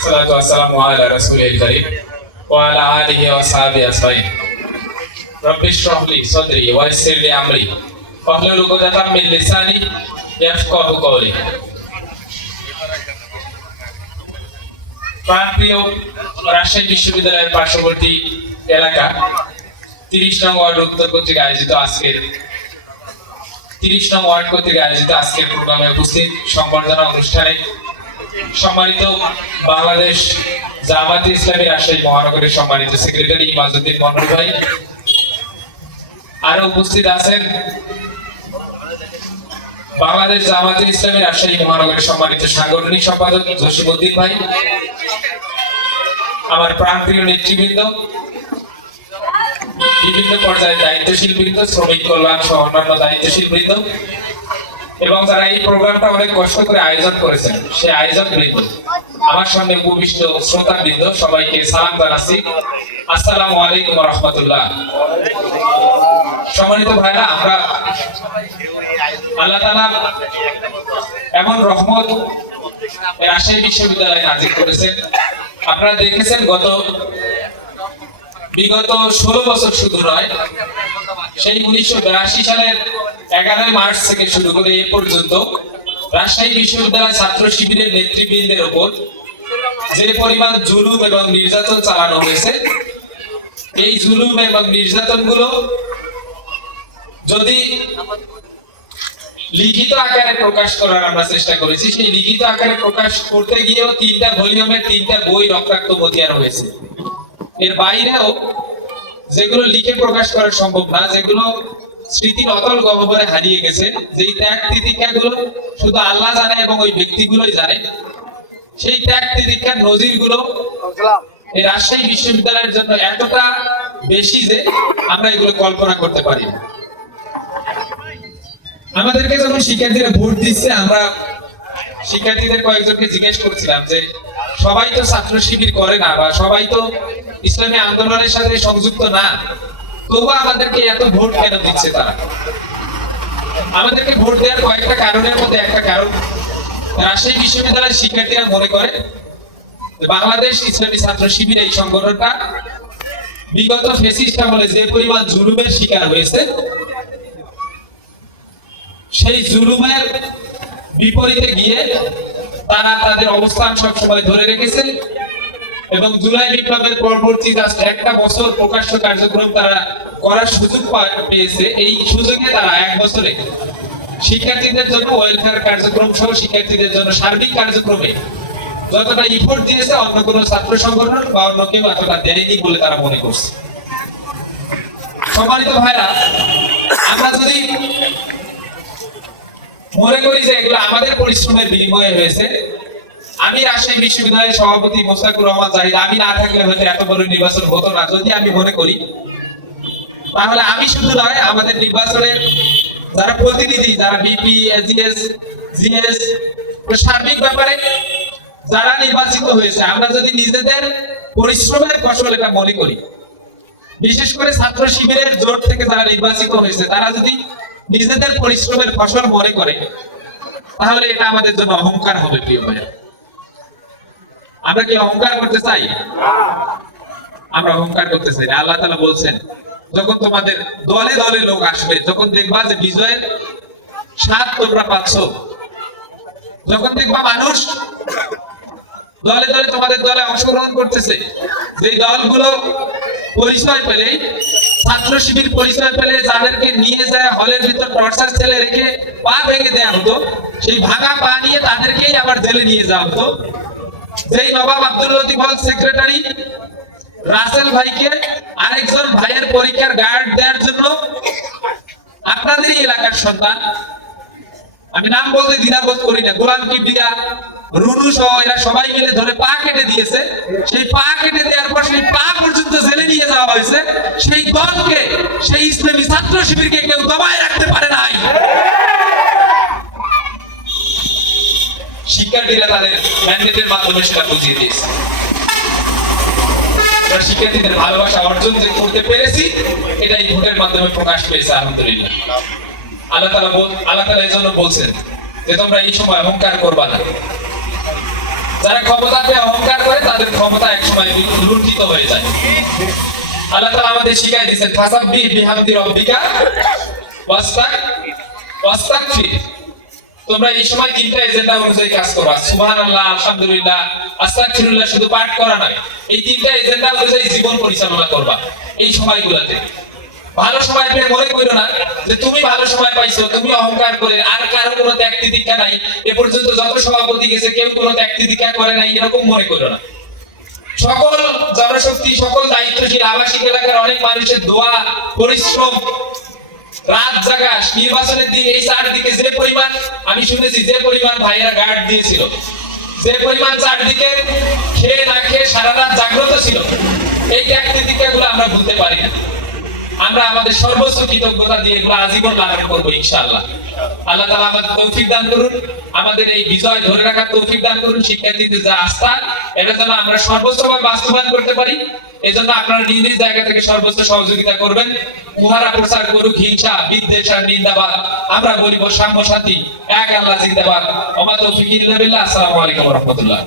আসসালাতু ওয়াসসালামু আলা রাসূলিল কারীম ওয়া আলা আলিহি ওয়া সাহবিহি আজমাইন। রব্বি ইশরাহ লি সাদরি ওয়া ইয়াসসির লি আমরি ওয়াহলুল উকদাতাম মিন লিসানি ইয়াফকাহু কওলি। প্রাণপ্রিয় রাজশাহী বিশ্ববিদ্যালয়ের পার্শ্ববর্তী এলাকা 30 নং ওয়ার্ড উত্তর কর্তৃক আয়োজিত আজকের 30 নং ওয়ার্ড কর্তৃক আয়োজিত আজকের প্রোগ্রামে উপস্থিত সংবর্ধনা অনুষ্ঠানে সম্মানিত বাংলাদেশ জামায়াতে ইসলামী রাজশাহী মহানগরের সম্মানিত সেক্রেটারি ইমাজউদ্দিন মন্ডল ভাই, আরো উপস্থিত আছেন বাংলাদেশ জামায়াতে ইসলামী রাজশাহী মহানগরের সম্মানিত সাংগঠনিক সম্পাদক জসিমউদ্দিন ভাই, আমার প্রাণপ্রিয় নেতৃবৃন্দ, বিভিন্ন পর্যায়ে দায়িত্বশীল বৃন্দ, শ্রমিক কল্যাণ সহ অন্যান্য দায়িত্বশীল বৃন্দ এবং যারা এই প্রোগ্রামটা অনেক কষ্ট করে আয়োজন করেছেন সেই আয়োজক বৃন্দ, আমার সামনে উপবিষ্ট শ্রোতা বৃন্দ, সবাইকে সালাম জানাচ্ছি। আসসালামু আলাইকুম ওয়া রাহমাতুল্লাহ। সম্মানিত ভাইরা, আমরা আল্লাহ তাআলা এমন রহমত রাজশাহী বিশ্ববিদ্যালয়ে নাজিল করেছেন। আপনারা দেখেছেন বিগত 16 বছর শুধু নয়, সেই 1982 সালের 11 মার্চ থেকে শুরু করে এ পর্যন্ত রাজশাহী বিশ্ববিদ্যালয় ছাত্র শিবিরের নেতৃবৃন্দের উপর যে পরিমাণ জুলুম এবং নির্যাতন চালানো হয়েছে, এই জুলুম এবং নির্যাতন গুলো যদি লিখিত আকারে প্রকাশ করার আমরা চেষ্টা করেছি, সেই লিখিত আকারে প্রকাশ করতে গিয়েও 3টা ভলিউমের 3টা বই রক্তাক্ত মতিয়ার হয়েছে। এর বাইরেও যেগুলো লিখে প্রকাশ করা সম্ভব না, যেগুলো স্মৃতির অতল গহ্বরে হারিয়ে গেছে, যেই ত্যাগ তিতিক্ষাগুলো শুধু আল্লাহ জানে এবং ওই ব্যক্তিগুলোই জানে, সেই ত্যাগ তিতিক্ষার নজিরগুলো এই রাজশাহী বিশ্ববিদ্যালয়ের জন্য এতটা বেশি যে আমরা এগুলো কল্পনা করতে পারি না। আমাদেরকে যখন শিক্ষার্থীরা ভোট দিচ্ছে, আমরা শিক্ষার্থীদের কয়েকজনকে জিজ্ঞেস করছিলাম যে সবাই তো ছাত্র শিবির করে না বা সবাই তো ইসলামী আন্দোলনের সাথে সংযুক্ত না, তবুও আমাদেরকে এত ভোট কেন দিচ্ছে তারা? আমাদেরকে ভোট দেওয়ার কয়েকটা কারণের মধ্যে একটা কারণ, রাজশাহী বিশ্ববিদ্যালয়ের শিক্ষার্থীরা মনে করে বাংলাদেশ ইসলামী ছাত্র শিবির এই সংগঠনটা বিগত ফ্যাসিস্ট আমলে যে পরিমাণ জুলুমের শিকার হয়েছে, সেই জুলুমের বিপরীতে গিয়ে তারা তাদের অবস্থান সবসময় ধরে রেখেছে এবং জুলাই বিপ্লবের পরবর্তী জাস্ট একটা বছর প্রকাশ্য কার্যক্রম তারা করার সুযোগ পেয়েছে। এই সুযোগে তারা 1 বছরে শিক্ষার্থীদের জন্য ওয়েলফেয়ার কার্যক্রম সহ শিক্ষার্থীদের জন্য সার্বিক কার্যক্রমে যতটা ইফোর্ট দিয়েছে অন্য কোনো ছাত্র সংগঠন বা অন্য কেউ এতটা দেয়নি বলে তারা মনে করছে। সম্মানিত ভাইরা, আমরা যদি মনে করি যে এগুলো আমাদের পরিশ্রমের বিনিময়ে হয়েছে, আমি রাজশাহী বিশ্ববিদ্যালয়ের সভাপতি মোস্তাকুর রহমান জাহিদ, আমি না থাকলে হয়তো এত বড় নির্বাচন হতো না, যদি আমি মনে করি, তাহলে আমি শুধু নয়, আমাদের নির্বাচনের যারা প্রতিনিধি, যারা বিপি, এজিএস, জিএস, সার্বিক ব্যাপারে যারা নির্বাচিত হয়েছে, আমরা যদি নিজেদের পরিশ্রমের ফসল এটা মনে করি, বিশেষ করে ছাত্র শিবিরের জোট থেকে যারা নির্বাচিত হয়েছে তারা যদি নিজেদের পরিশ্রমের ফসল মনে করে, তাহলে এটা আমাদের জন্য অহংকার হবে। প্রিয় ভাইরা, আমরা কি অহংকার করতে চাই? আমরা অহংকার করতে চাই না। আল্লাহ তাআলা বলছেন, যখন তোমাদের দলে দলে লোক আসবে, যখন দেখবা যে বিজয়ের স্বাদ তোমরা পাচ্ছ, যখন দেখবা মানুষ দলে দলে তোমাদের দলে অংশগ্রহণ করতেছে, যে দলগুলো পরিচয় পেলে, ছাত্র শিবির পরিচয় পেলে যাদেরকে নিয়ে যায় হলের ভিতর টর্চার সেলে রেখে পা ভেঙে দেওয়া হতো, সেই ভাঙা পা নিয়ে তাদেরকেই আবার জেলে নিয়ে যাওয়া হতো। যেই নবাব আব্দুল লতিফ হল সেক্রেটারি রাসেল ভাইকে আরেকজন ভাইয়ের পরীক্ষার গার্ড দেওয়ার জন্য আপনাদেরই এলাকার সন্তান, আমি নাম বলতে দ্বিধাবোধ করি না, গোলাম কিবরিয়া, রুনু সহ এরা সবাই মিলে ধরে পা কেটে দিয়েছে। সেই পা কেটে দেওয়ার পর সেই পা পর্যন্ত জেলে নিয়ে যাওয়া হয়েছে। সেই দলকে, সেই ইসলামী ছাত্র শিবিরকে কেউ দবায় রাখতে পারে নাই। শিক্ষার্থীরা তাদের ম্যান্ডেটের মাধ্যমে সেটা বুঝিয়ে দিয়েছে। আমরা শিক্ষার্থীদের ভালোবাসা অর্জন যে করতে পেরেছি, এটাই ভোটের মাধ্যমে প্রকাশ পেয়েছে, আলহামদুলিল্লাহ। আল্লাহ তাআলা এই জন্য বলছেন যে তোমরা এই সময় অহংকার করবা না। যারা ক্ষমতাকে অহংকার করে তাদের ক্ষমতা একসময় লুণ্ঠিত হয়ে যায়। আল্লাহ তাআলা আমাদের শিখাই দিয়েছেন ফাসাব্বিহ বিহামদি রাব্বিকা ওয়াস্তাগফির। তোমরা এই সময় তিনটা এজেন্ডা অনুযায়ী কাজ করো, সুবহানাল্লাহ, আলহামদুলিল্লাহ, আস্তাগফিরুল্লাহ, শুধু পাঠ করা নয়, এই তিনটা এজেন্ডা অনুযায়ী জীবন পরিচালনা করবা এই সময়গুলোতে। ভালো সময় পেয়ে মনে করো না যে তুমি ভালো সময় পাইছো, তুমি অহংকার করে আর কারো কোনো ত্যাগ তিতিক্ষা নাই, এ পর্যন্ত যত সভাপতি গেছে কেউ কোনো ত্যাগ তিতিক্ষা করে নাই, এরকম মনে করো না। সকল জনশক্তি, সকল দায়িত্বশীল আবাসিক এলাকার অনেক মানুষের দোয়া, পরিশ্রম, রাত জাগা, নির্বাচনের দিন এই চারদিকে যে পরিমাণ, আমি শুনেছি যে পরিমাণ ভাইয়েরা গার্ড দিয়েছিল, যে পরিমাণ চারদিকে খেয়ে না খেয়ে সারা রাত জাগ্রত ছিল, এই ত্যাগ তিতিক্ষাগুলো আমরা ভুলতে পারি না। আমরা আমাদের সর্বোচ্চ কৃতজ্ঞতা দিয়ে এগুলো আজীবন লালন করবো ইনশাআল্লাহ। আল্লাহ তাআলা আমাদের তৌফিক দান করুন, আমাদের এই বিজয় ধরে রাখার তৌফিক দান করুন। শিক্ষার্থীদের যা আস্থা, এটা যেন আমরা সর্বোচ্চভাবে বাস্তবায়ন করতে পারি। এজন্য আপনারা নিজ নিজ জায়গা থেকে সর্বোচ্চ সহযোগিতা করবেন। মুহারা প্রচার করুক হিংসা, বিদ্বেষ আর নিন্দাবাদ। আমরা বলিব সাম্য শান্তি, এক আল্লাহ জিন্দাবাদ। ওয়া মা তৌফিক ইল্লা বিল্লাহ। আসসালামু আলাইকুম ওয়া রাহমাতুল্লাহ।